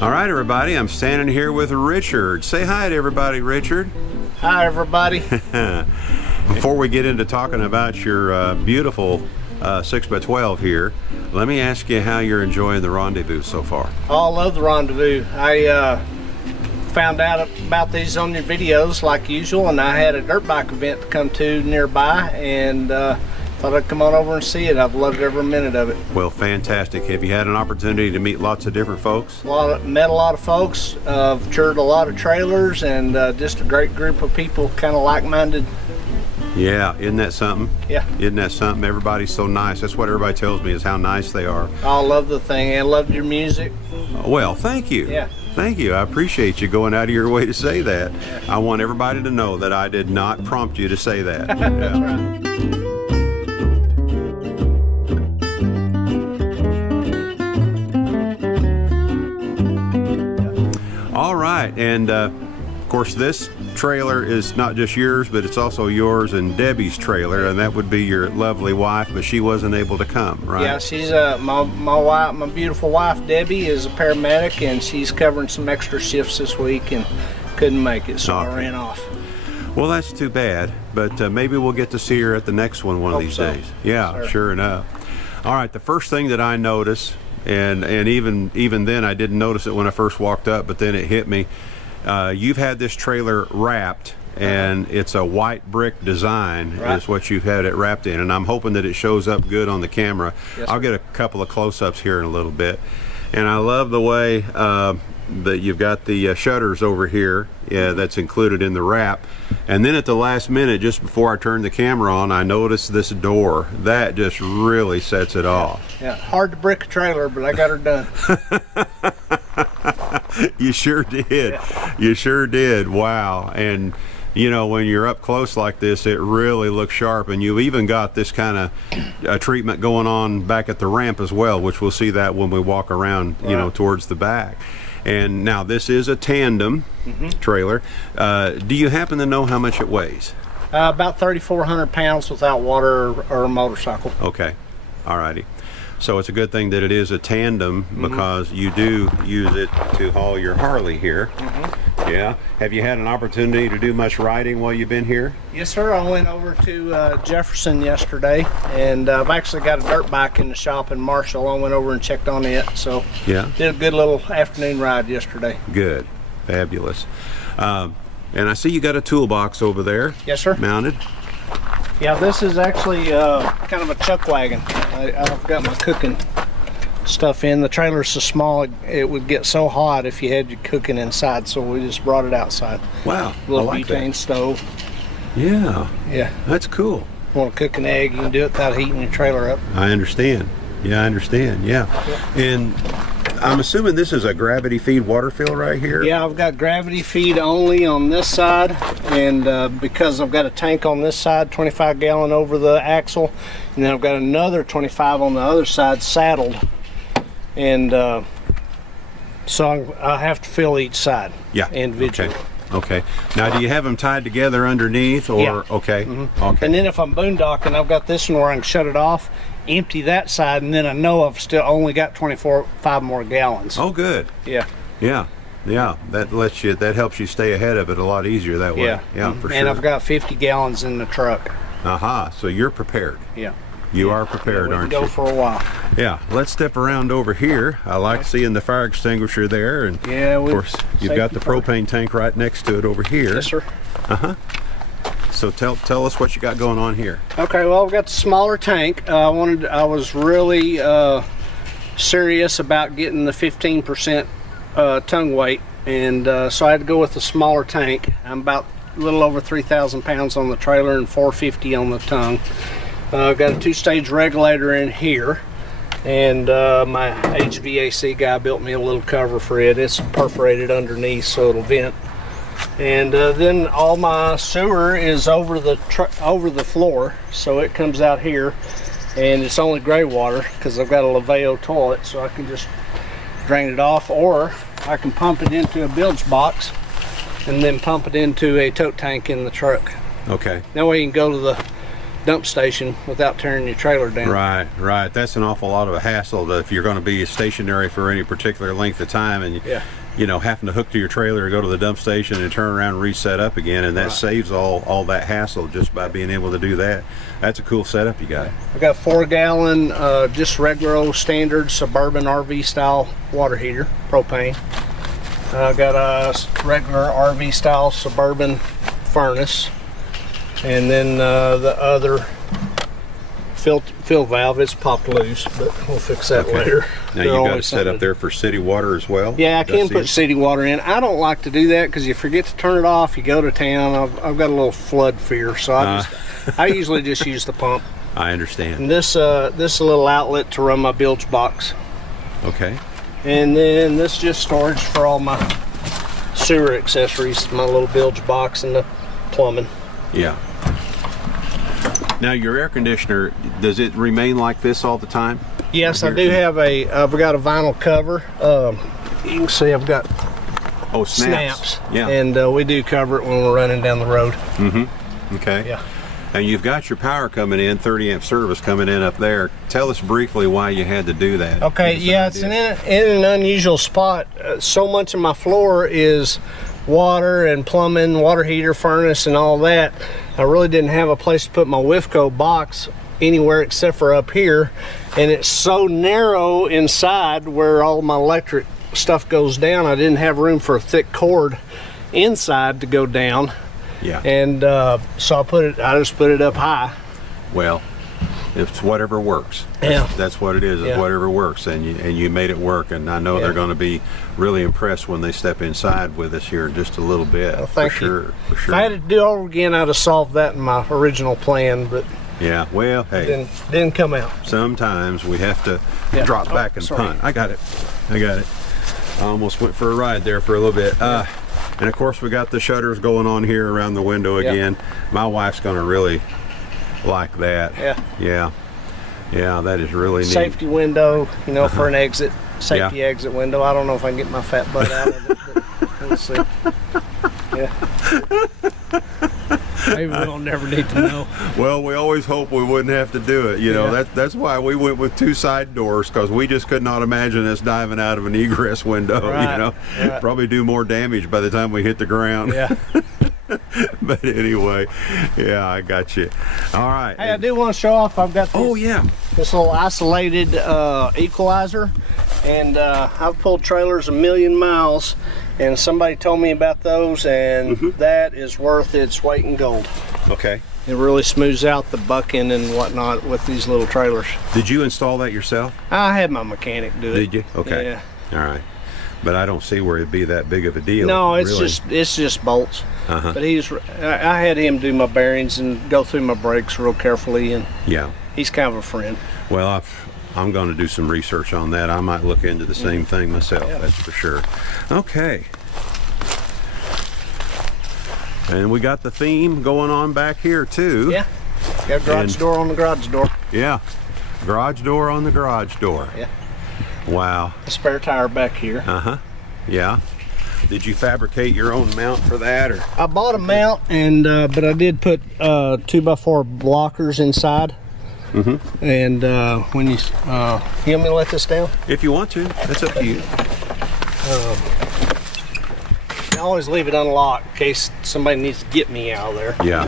All right, everybody, I'm standing here with Richard. Say hi to everybody, Richard. Hi, everybody. Before we get into talking about your beautiful 6x12 here, let me ask you how you're enjoying the Rendezvous so far. Oh, I love the Rendezvous. I found out about these on your videos like usual, and I had a dirt bike event to come to nearby, and thought I'd come on over and see it. I've loved every minute of it. Well, fantastic. Have you had an opportunity to meet lots of different folks? Met a lot of folks, toured a lot of trailers, and just a great group of people, kind of like-minded. Yeah, isn't that something? Yeah. Isn't that something? Everybody's so nice. That's what everybody tells me, is how nice they are. I love the thing, and I loved your music. Well, thank you. Yeah. Thank you. I appreciate you going out of your way to say that. Yeah. I want everybody to know that I did not prompt you to say that. That's right. All right, and of course this trailer is not just yours, but it's also yours and Debbie's trailer, and that would be your lovely wife, but she wasn't able to come, right? Yeah, she's my wife, my beautiful wife Debbie is a paramedic, and she's covering some extra shifts this week and couldn't make it, so I ran off. Well, that's too bad, but maybe we'll get to see her at the next one of these days. Yeah, sure. Sure enough. All right, the first thing that I noticed, and even then I didn't notice it when I first walked up, but then it hit me. You've had this trailer wrapped, and it's a white brick design, right, is what you've had it wrapped in, and I'm hoping that it shows up good on the camera. Yes, I'll get a couple of close-ups here in a little bit. And I love the way that you've got the shutters over here, that's included in the wrap. And then at the last minute, just before I turned the camera on, I noticed this door. That just really sets it off. Yeah, hard to brick a trailer, but I got her done. You sure did. Yeah. You sure did. Wow. And you know, when you're up close like this, it really looks sharp, and you've even got this kind of treatment going on back at the ramp as well, which we'll see that when we walk around, right, you know, towards the back. And now this is a tandem trailer. Do you happen to know how much it weighs? About 3,400 pounds without water or a motorcycle. Okay. All righty. So it's a good thing that it is a tandem, because you do use it to haul your Harley here. Yeah. Have you had an opportunity to do much riding while you've been here? Yes, sir. I went over to Jefferson yesterday, and I've actually got a dirt bike in the shop in Marshall. I went over and checked on it, so yeah, did a good little afternoon ride yesterday. Good. Fabulous. And I see you got a toolbox over there. Yes, sir. Mounted. Yeah, this is actually kind of a chuck wagon. I've got my cooking stuff in. The trailer's so small, it would get so hot if you had your cooking inside, so we just brought it outside. Wow, a little I like butane that. stove. Yeah. Yeah. That's cool. Want to cook an egg, you can do it without heating your trailer up. I understand. Yeah, I understand. Yeah. And I'm assuming this is a gravity feed water fill right here? Yeah, I've got gravity feed only on this side, and because I've got a tank on this side, 25 gallon over the axle, and then I've got another 25 on the other side saddled, and so I have to fill each side individually. Okay. Now, do you have them tied together underneath, or yeah. Okay. Okay. And then if I'm boondocking, I've got this one where I can shut it off, empty that side, and then I know I've still only got 5 more gallons. Oh, good. Yeah. Yeah. That helps you stay ahead of it a lot easier that way. Yeah, for sure. And I've got 50 gallons in the truck. So you're prepared. Yeah. You are prepared, aren't you? We can go for a while. Yeah, let's step around over here. I like seeing the fire extinguisher there, and of course you've got the propane tank right next to it over here. Yes, sir. So tell us what you got going on here. Okay, well, I've got the smaller tank. I was really serious about getting the 15% tongue weight, and so I had to go with the smaller tank. I'm about a little over 3,000 pounds on the trailer and 450 on the tongue. I've got a 2-stage regulator in here, and my HVAC guy built me a little cover for it. It's perforated underneath so it'll vent. And then all my sewer is over the floor, so it comes out here, and it's only gray water because I've got a Laveo toilet, so I can just drain it off, or I can pump it into a bilge box and then pump it into a tote tank in the truck. Okay. That way you can go to dump station without tearing your trailer down. Right, right. That's an awful lot of a hassle if you're going to be stationary for any particular length of time, and you know, having to hook to your trailer or go to the dump station and turn around and reset up again, and that saves all that hassle just by being able to do that. That's a cool setup you got. I got 4-gallon, just regular old standard Suburban RV style water heater, propane. I got a regular RV style Suburban furnace, and then the other fill valve is popped loose, but we'll fix that later. Now you got it set up there for city water as well? Yeah, I can put city water in. I don't like to do that because you forget to turn it off, you go to town. I've got a little flood fear, so I usually just use the pump. I understand. And this is a little outlet to run my bilge box. Okay. And then this is just storage for all my sewer accessories, my little bilge box and the plumbing. Yeah. Now your air conditioner, does it remain like this all the time? Yes, I do have I've got a vinyl cover. You can see I've got snaps. Yeah. And we do cover it when we're running down the road. Mm-hmm. Okay. Yeah. And you've got your power coming in, 30 amp service coming in up there. Tell us briefly why you had to do that. Okay, yeah, it's in an unusual spot. So much of my floor is water and plumbing, water heater, furnace, and all that. I really didn't have a place to put my WIFCO box anywhere except for up here, and it's so narrow inside where all my electric stuff goes down. I didn't have room for a thick cord inside to go down. Yeah. And so I just put it up high. Well, it's whatever works. Yeah. That's what it is. It's whatever works, and you made it work. And I know they're going to be really impressed when they step inside with us here in just a little bit. Well, thank for sure. you. For sure. If I had to do it over again, I'd have solved that in my original plan, but yeah. Well, hey, didn't come out. Sometimes we have to drop back and punt. I got it. I almost went for a ride there for a little bit. And of course, we got the shutters going on here around the window again. My wife's going to really like that. Yeah, that is really neat. Safety window, you know, for an exit, safety exit window. I don't know if I can get my fat butt out of it, but we'll see. Yeah. Maybe we'll never need to know. Well, we always hope we wouldn't have to do it. You know, that's why we went with 2 side doors, because we just could not imagine us diving out of an egress window. Right. You know, probably do more damage by the time we hit the ground. Yeah. But anyway, yeah, I got you. All right. Hey, I do want to show off. I've got this, this little isolated equalizer, and I've pulled trailers 1,000,000 miles, and somebody told me about those, and that is worth its weight in gold. Okay. It really smooths out the bucking and whatnot with these little trailers. Did you install that yourself? I had my mechanic do it. Did you? Okay. Yeah. All right. But I don't see where it'd be that big of a deal. No, it's really. just bolts. But I had him do my bearings and go through my brakes real carefully, and he's kind of a friend. Well, I'm going to do some research on that. I might look into the same thing myself. That's for sure. Okay. And we got the theme going on back here too. Yeah. Got a garage door on the garage door. Yeah. Garage door on the garage door. Yeah. Wow. A spare tire back here. Yeah. Did you fabricate your own mount for that, or? I bought a mount, and but I did put 2x4 blockers inside. And when you want me to let this down? If you want to, that's up to you. I always leave it unlocked in case somebody needs to get me out of there. Yeah.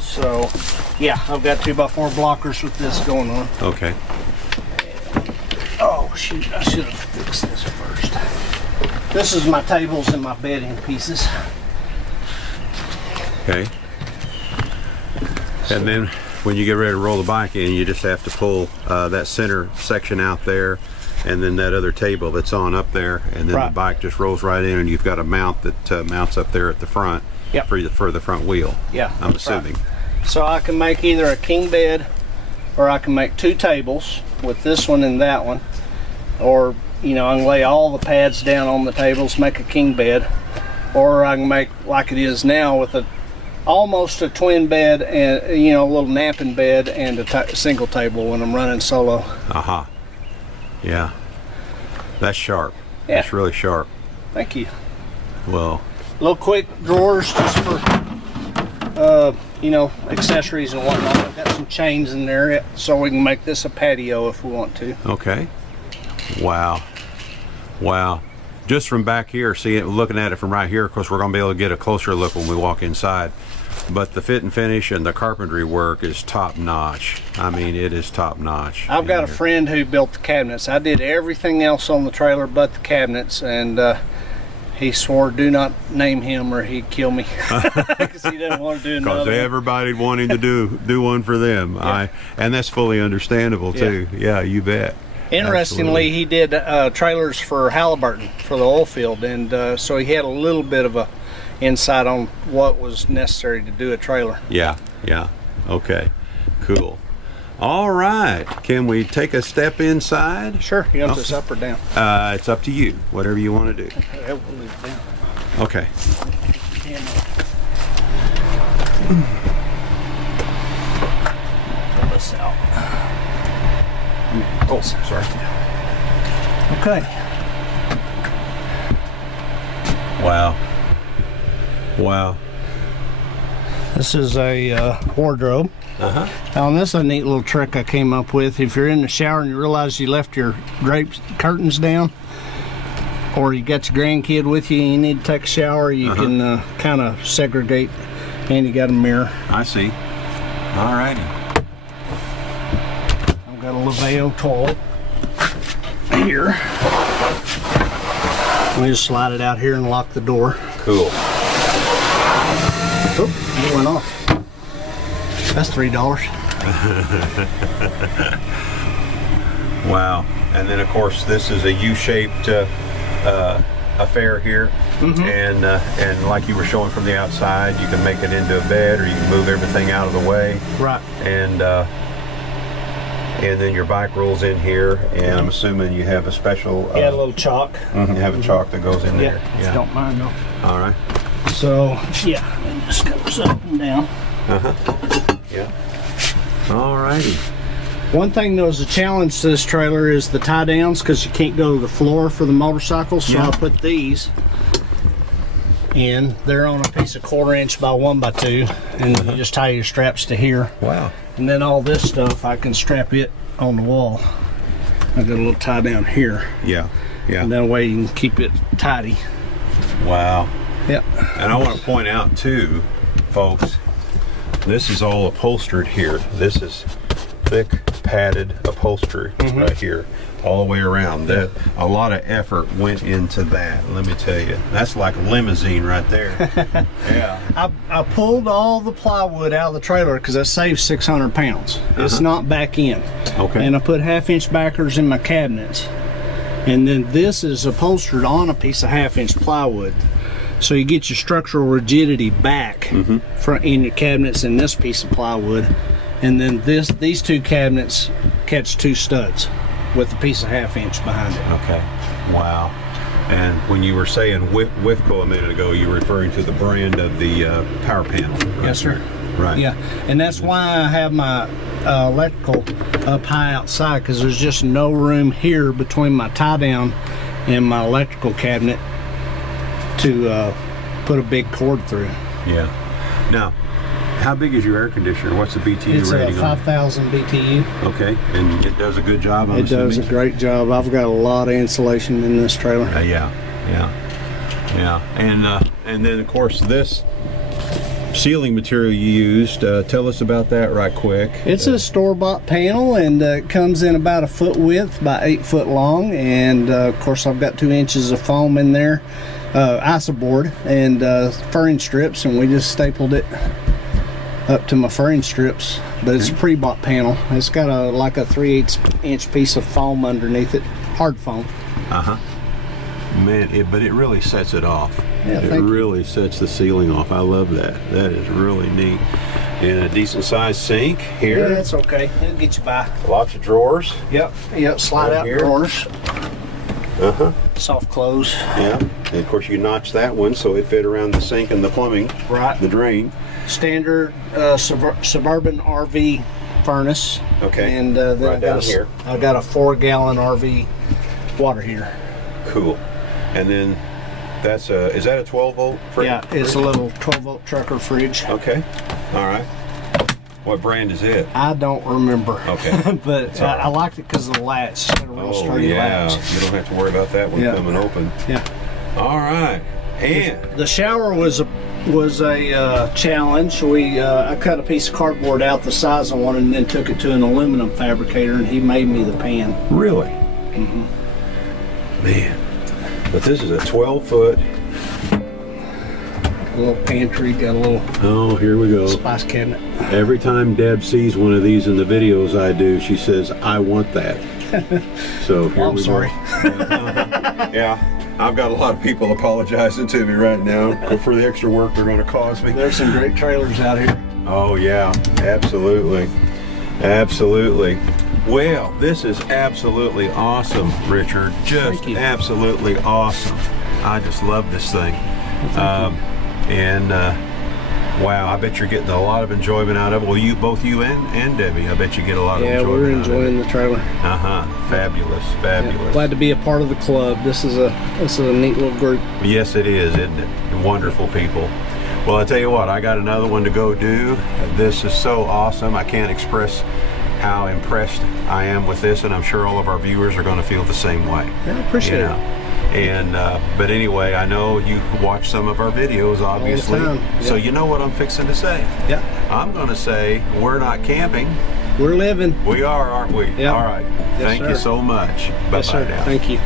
So, yeah, I've got 2x4 blockers with this going on. Okay. Oh shoot, I should have fixed this first. This is my tables and my bedding pieces. Okay. And then when you get ready to roll the bike in, you just have to pull that center section out there, and then that other table that's on up there, and then the bike just rolls right in, and you've got a mount that mounts up there at the front for the front wheel. Yeah. I'm assuming. So I can make either a king bed, or I can make 2 tables with this one and that one, or you know, I can lay all the pads down on the tables, make a king bed, or I can make like it is now with almost a twin bed, and you know, a little napping bed and a single table when I'm running solo. Yeah. That's sharp. Yeah. That's really sharp. Thank you. Well, Little quick drawers just for, you know, accessories and whatnot. I've got some chains in there so we can make this a patio if we want to. okay. Wow. Wow. Just from back here, looking at it from right here, of course, we're going to be able to get a closer look when we walk inside. But the fit and finish and the carpentry work is top notch. I mean, it is top notch. I've got a friend who built the cabinets. I did everything else on the trailer but the cabinets, and he swore do not name him or he'd kill me because he didn't want to do Because another. everybody wanting to do one for them. Yeah. And that's fully understandable too. Yeah, you bet. Interestingly, he did trailers for Halliburton for the oil field, and so he had a little bit of a insight on what was necessary to do a trailer. Yeah, yeah. Okay, cool. All right, can we take a step inside? Sure, you want this up or down? It's up to you, whatever you want to do. Okay, we'll leave it down. Okay. Pull this out. Oh, sorry. Okay. Wow. Wow. This is a wardrobe. Now, this is a neat little trick I came up with. If you're in the shower and you realize you left your drapes curtains down, or you got your grandkid with you and you need to take a shower, you can kind of segregate, and you got a mirror. I see. All righty. I've got a Laveo toilet here. Let me just slide it out here and lock the door. Cool. Oh, it went off. That's $3. Wow. And then, of course, this is a U-shaped affair here. And like you were showing from the outside, you can make it into a bed, or you can move everything out of the way. Right. And then your bike rolls in here, and I'm assuming you have a special... You got a little chalk. You have a chalk that goes in there. If you don't mind though. All right. So, yeah, it just goes up and down. Yeah. All righty. One thing that was a challenge to this trailer is the tie downs, because you can't go to the floor for the motorcycles. So I put these in. They're on a piece of 1/4 inch by 1 by 2, and you just tie your straps to here. Wow. And then all this stuff, I can strap it on the wall. I've got a little tie down here, Yeah. Yeah. and that way you can keep it tidy. Wow. Yep. And I want to point out too, folks, this is all upholstered here. This is thick padded upholstery right here, all the way around. That a lot of effort went into that. Let me tell you, that's like limousine right there. Yeah. I pulled all the plywood out of the trailer because that saves 600 pounds. It's not back in. Okay. And I put 1/2 inch backers in my cabinets. And then this is upholstered on a piece of 1/2 inch plywood. So you get your structural rigidity back in your cabinets in this piece of plywood. And then these two cabinets catch 2 studs with a piece of 1/2 inch behind it. Okay. Wow. And when you were saying Wifco a minute ago, you were referring to the brand of the power panel. Right? Yes, sir. Right. Yeah, and that's why I have my electrical up high outside, because there's just no room here between my tie down and my electrical cabinet to put a big cord through. Yeah. Now, how big is your air conditioner? What's the BTU It's a rating on it? 5,000 BTU. Okay, and it does a good job. I'm It does a assuming? great job. I've got a lot of insulation in this trailer. Yeah, and then of course this ceiling material you used. Tell us about that right quick. It's a store-bought panel, and it comes in about 1 foot width by 8 foot long, and of course I've got 2 inches of foam in there, isoboard, and furring strips, and we just stapled it up to my furring strips. But it's a pre-bought panel. It's got like a 3/8 inch piece of foam underneath it, hard foam. Man, but it really sets it off. Yeah, it thank you. really sets the ceiling off. I love that. That is really neat. And a decent sized sink Yeah, here. that's okay. It'll get you by. Lots of drawers. Yep. Slide Right out here. drawers. Soft close. Yeah. And of course you notch that one so it fit around the sink and the plumbing, Right. the drain. Standard suburban RV furnace. Okay. And then Right down here. I got a 4-gallon RV water heater. Cool. And then That's a, is that a 12-volt fridge? Yeah, it's a little 12-volt trucker fridge. Okay, all right. What brand is it? I don't remember. Okay. But all right. I liked it because of the latch. It's got a real Oh, sturdy yeah. latch. You don't have to worry about that one Yeah. coming open. Yeah. All right. And The shower was a challenge. I cut a piece of cardboard out the size I wanted and then took it to an aluminum fabricator and he made me the pan. really? Man. But this is a 12-foot. A little pantry, got a little Oh, here we go. spice cabinet. Every time Deb sees one of these in the videos I do, she says, I want that. So here Oh, I'm we sorry. go. Yeah, I've got a lot of people apologizing to me right now for the extra work they're going to cause me. There's some great trailers out here. Oh yeah, absolutely. Absolutely. Well, this is absolutely awesome, Richard. Just Thank you. absolutely awesome. I just love this thing. Wow, I bet you're getting a lot of enjoyment out of it. Well, both you and Debbie, I bet you get a lot of Yeah, enjoyment we're out of it. enjoying the trailer. Fabulous, fabulous. Glad to be a part of the club. This is a neat little group. Yes, it is, isn't it? Wonderful people. Well, I tell you what, I got another one to go do. This is so awesome. I can't express how impressed I am with this, and I'm sure all of our viewers are going to feel the same way. Yeah, I appreciate You know? And but anyway, I know you watch some of our videos, obviously. time, So yeah. you know what I'm fixing to say. it. Yeah, I'm going to say we're not camping. we're living. We are, aren't we? Yeah. All right. Yes, Thank you sir. so much. Bye-bye Yes, sir. now. Thank you.